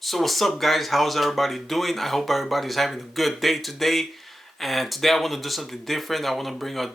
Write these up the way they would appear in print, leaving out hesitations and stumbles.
So what's up guys, how's everybody doing? I hope everybody's having a good day today. And today I want to do something different. I want to bring a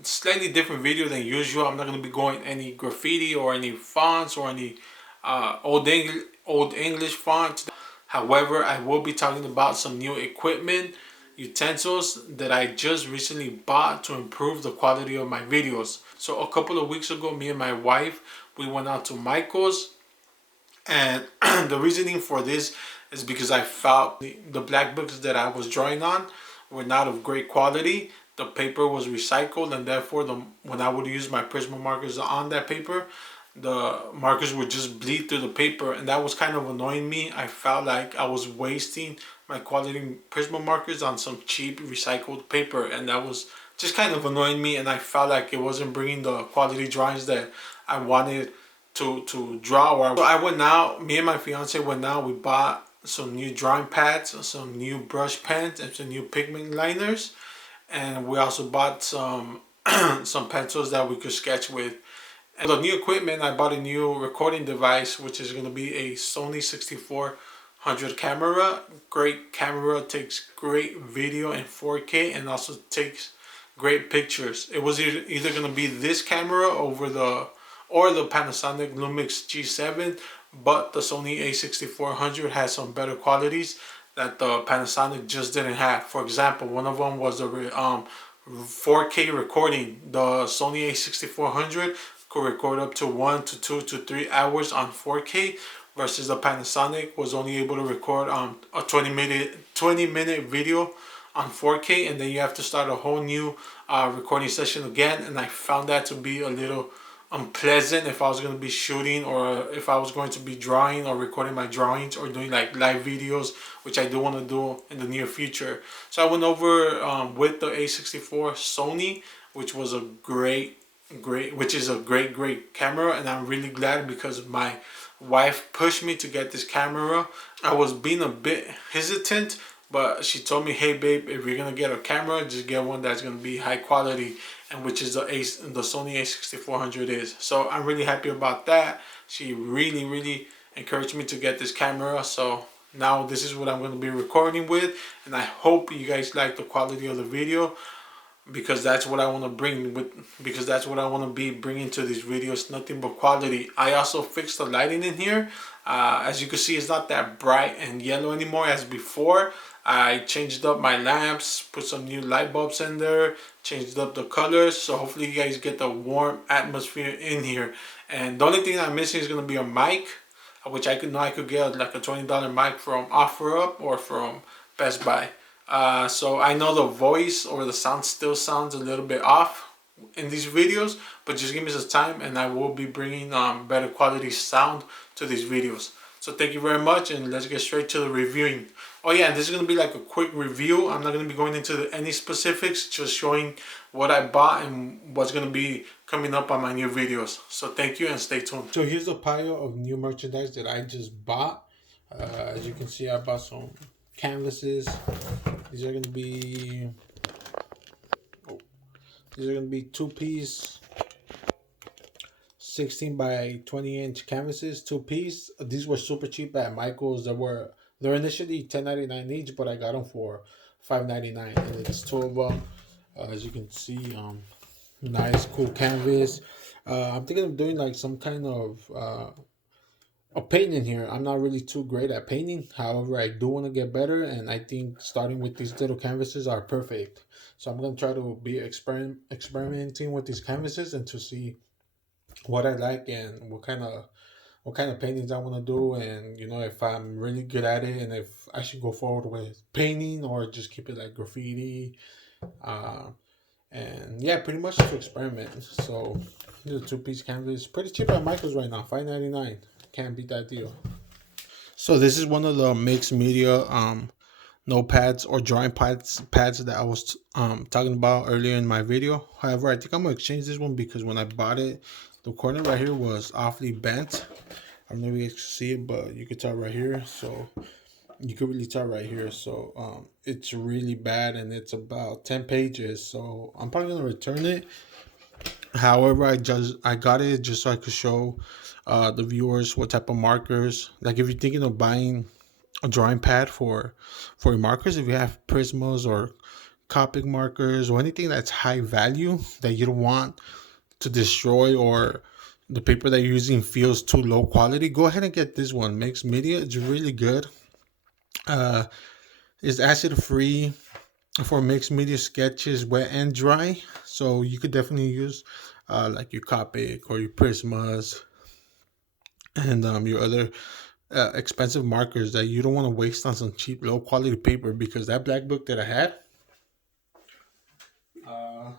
slightly different video than usual. I'm not going to be going any graffiti or any fonts or any old English font. However, I will be talking about some new equipment, utensils that I just recently bought to improve the quality of my videos. So a couple of weeks ago, me and my wife, we went out to Michael's, and the reasoning for this is because I felt the black books that I was drawing on were not of great quality. The paper was recycled, and therefore, when I would use my Prisma markers on that paper, the markers would just bleed through the paper, and that was kind of annoying me. I felt like I was wasting my quality Prisma markers on some cheap recycled paper, and that was just kind of annoying me. And I felt like it wasn't bringing the quality drawings that I wanted to draw. So I went out, me and my fiance went out, we bought some new drawing pads, some new brush pens, and some new pigment liners. And we also bought some some pencils that we could sketch with. And the new equipment, I bought a new recording device, which is going to be a Sony 6400 camera. Great camera, takes great video in 4K and also takes great pictures. It was either going to be this camera or the Panasonic Lumix G7, but the Sony a6400 has some better qualities that the Panasonic just didn't have. For example, one of them was the 4K recording. The Sony a6400 could record up to 1 to 2 to 3 hours on 4K, versus the Panasonic was only able to record a 20-minute video on 4K, and then you have to start a whole new recording session again. And I found that to be a little unpleasant if I was going to be shooting, or if I was going to be drawing or recording my drawings or doing like live videos, which I do want to do in the near future. So I went over with the A64 Sony, which was a which is a great camera, and I'm really glad because my wife pushed me to get this camera. I was being a bit hesitant, but she told me, hey babe, if you're gonna get a camera, just get one that's gonna be high quality, and which is the Sony a6400 is. So I'm really happy about that. She really encouraged me to get this camera. So now this is what I'm going to be recording with, and I hope you guys like the quality of the video, because that's what I want to bring with because that's what I want to be bringing to these videos, nothing but quality. I also fixed the lighting in here. As you can see, it's not that bright and yellow anymore as before. I changed up my lamps, put some new light bulbs in there, changed up the colors, so hopefully you guys get the warm atmosphere in here. And the only thing I'm missing is going to be a mic, which I could get like a $20 mic from OfferUp or from Best Buy. So I know the voice or the sound still sounds a little bit off in these videos, but just give me some time and I will be bringing better quality sound to these videos. So thank you very much, and let's get straight to the reviewing. Oh yeah, and this is going to be like a quick review. I'm not going to be going into any specifics, just showing what I bought and what's going to be coming up on my new videos. So thank you and stay tuned. So here's a pile of new merchandise that I just bought. As you can see, I bought some canvases. These are going to be two-piece 16 by 20-inch canvases, two-piece. These were super cheap at Michael's. They're initially $10.99 each, but I got them for $5.99, and it's two of them. As you can see, nice, cool canvas. I'm thinking of doing like some kind of a painting here. I'm not really too great at painting. However, I do want to get better, and I think starting with these little canvases are perfect. So I'm gonna try to be experimenting with these canvases and to see what I like and what kind of paintings I want to do, and if I'm really good at it, and if I should go forward with painting or just keep it like graffiti. Uh, and yeah, pretty much to experiment. So the two-piece canvas, pretty cheap at Michael's right now, $5.99. Can't beat that deal. So this is one of the mixed media notepads or drawing pads that I was talking about earlier in my video. However, I think I'm gonna exchange this one because when I bought it, the corner right here was awfully bent. I don't know if you guys can see it, but you can tell right here. So you can really tell right here. So it's really bad, and it's about 10 pages. So I'm probably gonna return it. However, I got it just so I could show the viewers what type of markers. Like if you're thinking of buying a drawing pad for your markers, if you have Prismas or Copic markers or anything that's high value that you don't want to destroy, or the paper that you're using feels too low quality, go ahead and get this one. Mixed Media. It's really good. Uh, it's acid free for mixed media sketches, wet and dry. So you could definitely use like your Copic or your Prismas and your other expensive markers that you don't want to waste on some cheap, low quality paper. Because that black book that I had, uh,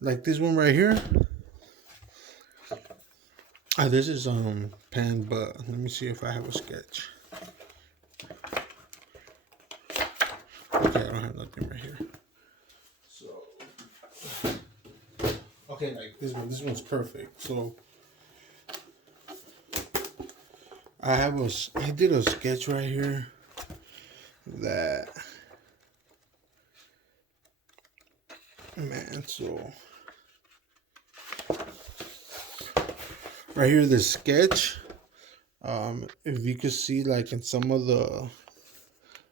like this one right here, this is pen, but let me see if I have a sketch. Okay, I don't have nothing right here. So, okay, like this one. This one's perfect. So I did a sketch right here that, man, so right here the sketch, if you could see like in some of the,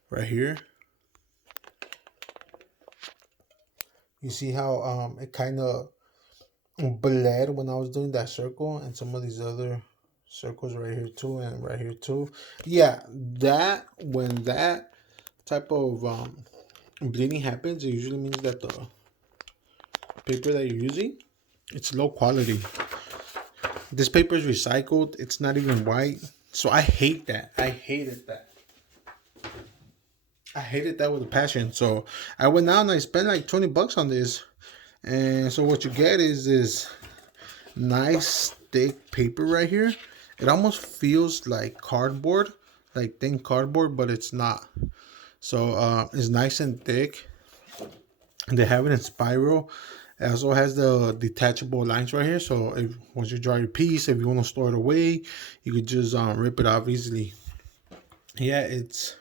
right here, you see how it kind of bled when I was doing that circle, and some of these other circles right here too, and right here too. Yeah, that when that type of bleeding happens, it usually means that the paper that you're using, it's low quality. This paper is recycled. It's not even white. So I hate that. I hated that. I hated that with a passion. So I went out and I spent like $20 on this. And so what you get is this nice thick paper right here. It almost feels like cardboard, like thin cardboard, but it's not. So it's nice and thick. And they have it in spiral. It also has the detachable lines right here. So if once you draw your piece, if you want to store it away, you could just rip it off easily. Yeah, it's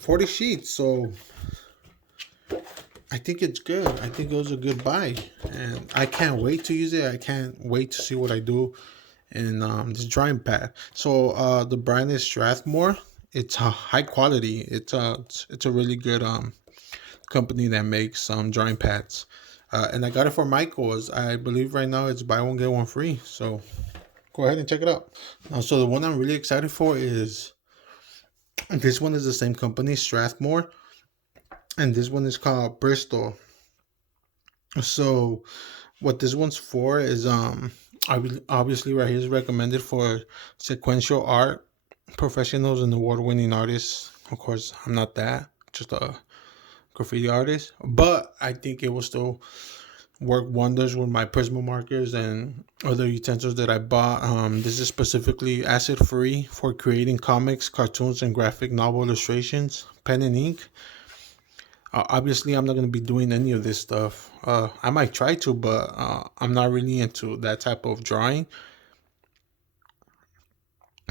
40 sheets, so I think it's good. I think it was a good buy, and I can't wait to use it. I can't wait to see what I do in this drawing pad. So the brand is Strathmore. It's a high quality. It's a really good company that makes drawing pads. And I got it for Michael's. I believe right now it's buy one get one free. So go ahead and check it out. So the one I'm really excited for is, this one is the same company, Strathmore, and this one is called Bristol. So what this one's for is obviously right here is recommended for sequential art professionals and award-winning artists. Of course, I'm not that, just a graffiti artist, but I think it will still work wonders with my Prisma markers and other utensils that I bought. This is specifically acid free for creating comics, cartoons, and graphic novel illustrations, pen and ink. Obviously, I'm not going to be doing any of this stuff. I might try to, but I'm not really into that type of drawing.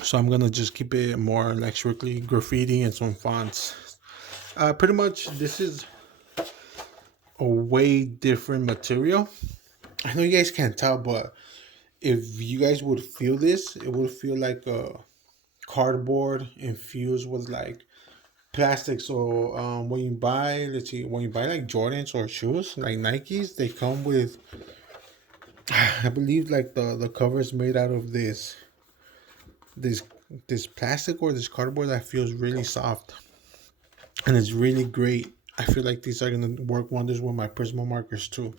So I'm going to just keep it more like strictly graffiti and some fonts. Pretty much, this is a way different material. I know you guys can't tell, but if you guys would feel this, it would feel like a cardboard infused with like plastic. So when you buy, let's see, when you buy like Jordans or shoes like Nikes, they come with, I believe like the cover is made out of this plastic or this cardboard that feels really soft, and it's really great. I feel like these are gonna work wonders with my Prisma markers too.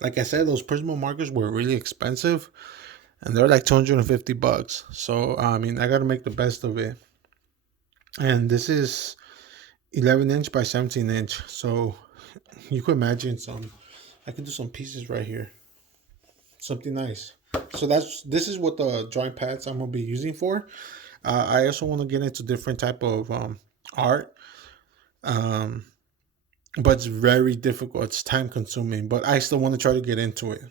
Like I said, those Prisma markers were really expensive, and they're like $250. So I mean, I gotta make the best of it. And this is 11-inch by 17-inch, so you could imagine I could do some pieces right here, something nice. So this is what the drawing pads I'm gonna be using for. I also want to get into different type of art, but it's very difficult. It's time consuming, but I still want to try to get into it.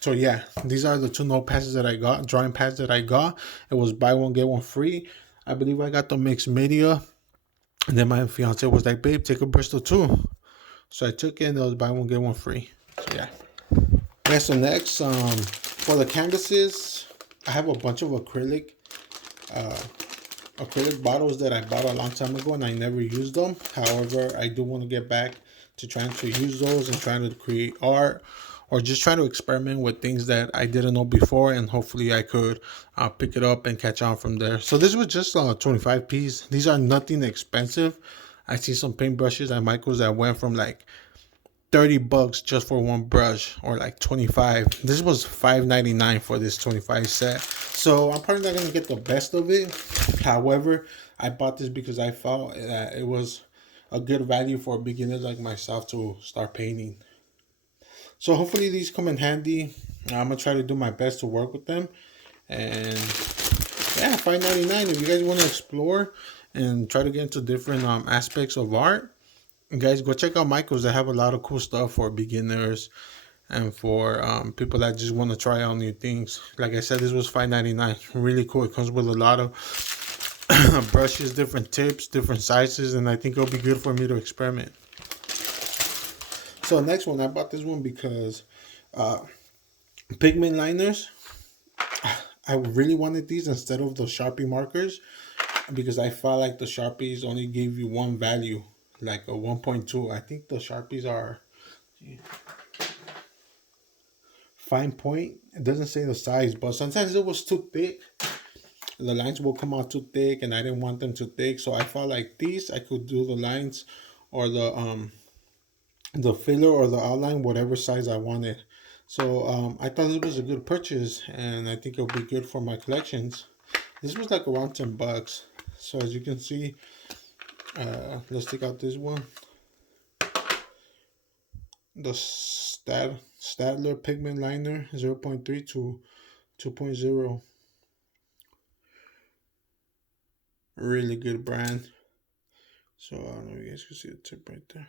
So yeah, these are the two notepads that I got, drawing pads that I got. It was buy one get one free. I believe I got the mixed media, and then my fiance was like, "Babe, take a Bristol too." So I took it and it was buy one get one free. So yeah. Okay, so next, for the canvases, I have a bunch of acrylic bottles that I bought a long time ago and I never used them. However, I do want to get back to trying to use those and trying to create art or just try to experiment with things that I didn't know before, and hopefully I could pick it up and catch on from there. So this was just 25 piece. These are nothing expensive. I see some paintbrushes at Michael's that went from like $30 just for one brush, or like 25. This was $5.99 for this 25 set. So I'm probably not gonna get the best of it. However, I bought this because I felt that it was a good value for beginners like myself to start painting. So hopefully these come in handy. I'm gonna try to do my best to work with them. And yeah, $5.99. If you guys want to explore and try to get into different aspects of art, guys, go check out Michael's. They have a lot of cool stuff for beginners and for people that just want to try out new things. Like I said, this was $5.99. Really cool. It comes with a lot of brushes, different tips, different sizes, and I think it'll be good for me to experiment. So next one, I bought this one because pigment liners. I really wanted these instead of the Sharpie markers because I felt like the Sharpies only gave you one value, like a 1.2. I think the Sharpies are fine point. It doesn't say the size, but sometimes it was too thick. The lines will come out too thick, and I didn't want them too thick. So I felt like these, I could do the lines or the filler or the outline, whatever size I wanted. So I thought this was a good purchase, and I think it'll be good for my collections. This was like around $10. So as you can see, let's take out this one. The Staedtler pigment liner 0.3 to 2.0. Really good brand. So I don't know if you guys can see the tip right there.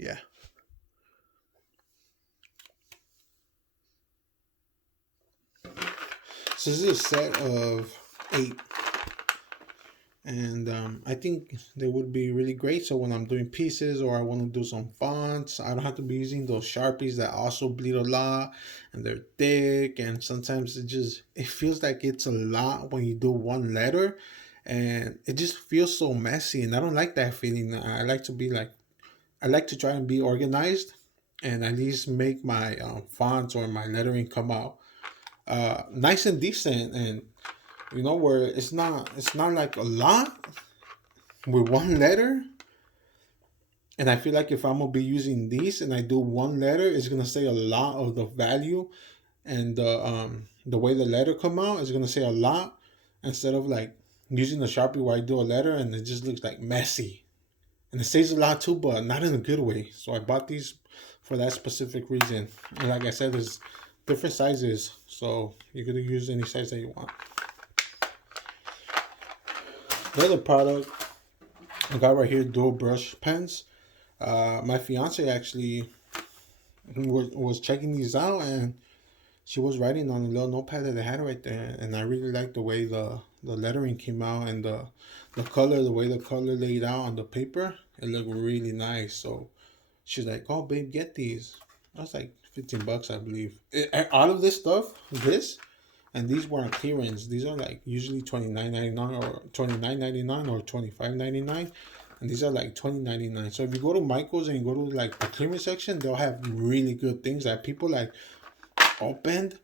Yeah. So this is a set of 8. And I think they would be really great. So when I'm doing pieces or I want to do some fonts, I don't have to be using those Sharpies that also bleed a lot and they're thick. And sometimes it feels like it's a lot when you do one letter, and it just feels so messy. And I don't like that feeling. I like to try and be organized and at least make my fonts or my lettering come out nice and decent, and where it's not like a lot with one letter. And I feel like if I'm gonna be using these and I do one letter, it's gonna say a lot of the value, and the way the letter come out is gonna say a lot, instead of like using the Sharpie where I do a letter and it just looks like messy. And it says a lot too, but not in a good way. So I bought these for that specific reason. And like I said, there's different sizes, so you could use any size that you want. The other product I got right here, dual brush pens. My fiance actually was checking these out, and she was writing on a little notepad that I had right there, and I really liked the way the lettering came out, and the way the color laid out on the paper. It looked really nice. So she's like, "Oh, babe, get these." I was like, $15, I believe. All of this stuff, and these were on clearance. These are like usually $29.99 or $29.99 or $25.99. And these are like $20.99. So if you go to Michael's and you go to like the clearance section, they'll have really good things that people like opened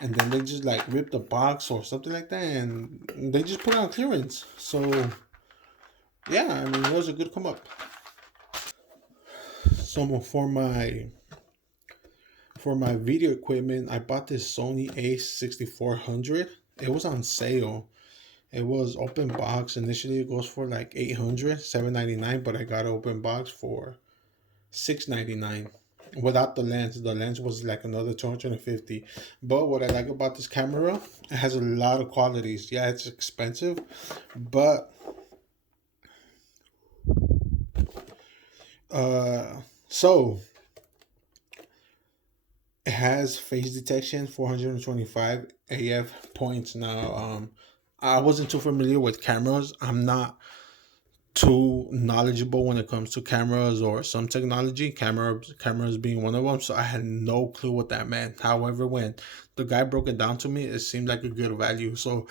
and then they just like rip the box or something like that, and they just put it on clearance. So yeah, I mean, it was a good come up. So for my video equipment, I bought this Sony A6400. It was on sale. It was open box. Initially it goes for like $799, but I got an open box for $699 without the lens. The lens was like another $250. But what I like about this camera, it has a lot of qualities. Yeah, it's expensive, but so it has face detection, 425 AF points. Now, I wasn't too familiar with cameras. I'm not too knowledgeable when it comes to cameras or some technology, cameras being one of them, so I had no clue what that meant. However, when the guy broke it down to me, it seemed like a good value. So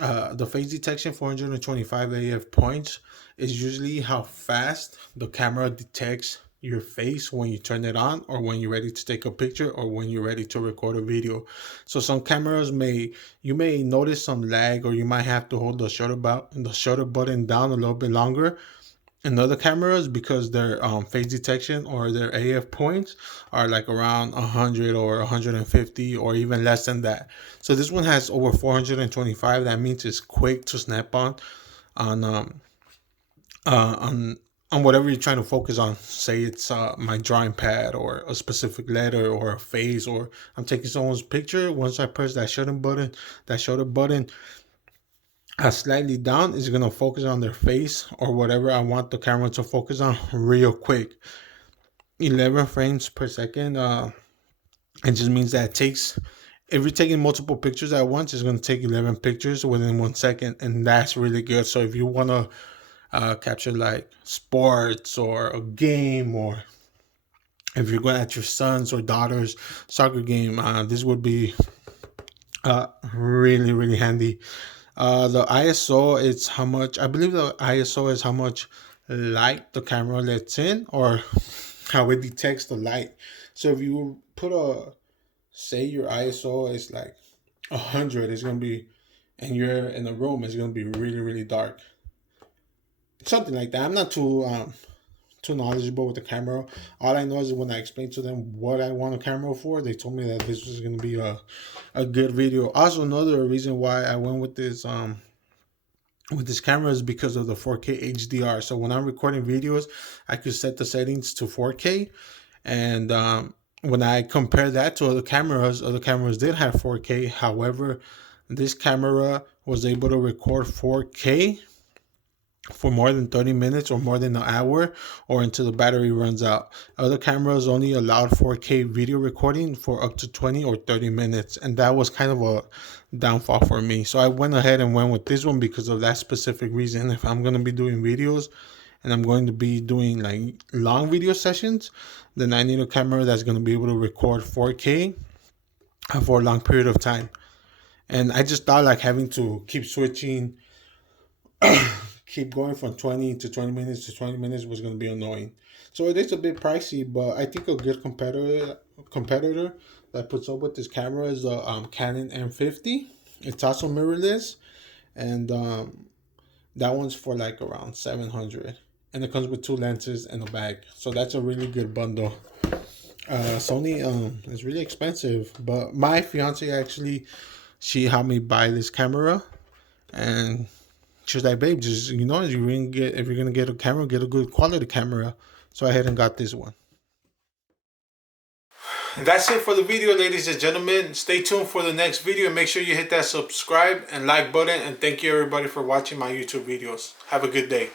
the face detection, 425 AF points, is usually how fast the camera detects your face when you turn it on, or when you're ready to take a picture, or when you're ready to record a video. So some cameras you may notice some lag, or you might have to hold the shutter button down a little bit longer. And other cameras, because their face detection or their AF points are like around 100 or 150 or even less than that. So this one has over 425. That means it's quick to snap on um uh on on whatever you're trying to focus on. Say it's my drawing pad, or a specific letter, or a face, or I'm taking someone's picture. Once I press that shutter button slightly down, is gonna focus on their face or whatever I want the camera to focus on real quick. 11 frames per second. It just means that it takes, if you're taking multiple pictures at once, it's gonna take 11 pictures within 1 second, and that's really good. So if you wanna capture like sports or a game, or if you're going at your son's or daughter's soccer game, this would be really, really handy. The ISO, it's how much, I believe the ISO is how much light the camera lets in, or how it detects the light. So if you put say your ISO is like 100, it's gonna be, and you're in a room, it's gonna be really, really dark. Something like that. I'm not too knowledgeable with the camera. All I know is when I explained to them what I want a camera for, they told me that this was gonna be a good video. Also, another reason why I went with this camera is because of the 4K HDR. So when I'm recording videos, I could set the settings to 4K, and when I compare that to other cameras did have 4K. However, this camera was able to record 4K for more than 30 minutes or more than an hour, or until the battery runs out. Other cameras only allowed 4K video recording for up to 20 or 30 minutes, and that was kind of a downfall for me. So I went ahead and went with this one because of that specific reason. If I'm going to be doing videos and I'm going to be doing like long video sessions, then I need a camera that's going to be able to record 4K for a long period of time. And I just thought like having to keep switching keep going from 20 to 20 minutes to 20 minutes was going to be annoying. So it is a bit pricey, but I think a good competitor that puts up with this camera is the Canon M50. It's also mirrorless, and that one's for like around 700, and it comes with 2 lenses and a bag. So that's a really good bundle. Sony is really expensive, but my fiance actually, she helped me buy this camera, and she was like, babe, just, if you're gonna get a camera, get a good quality camera. So I had and got this one. That's it for the video, ladies and gentlemen. Stay tuned for the next video, and make sure you hit that subscribe and like button. And thank you everybody for watching my YouTube videos. Have a good day.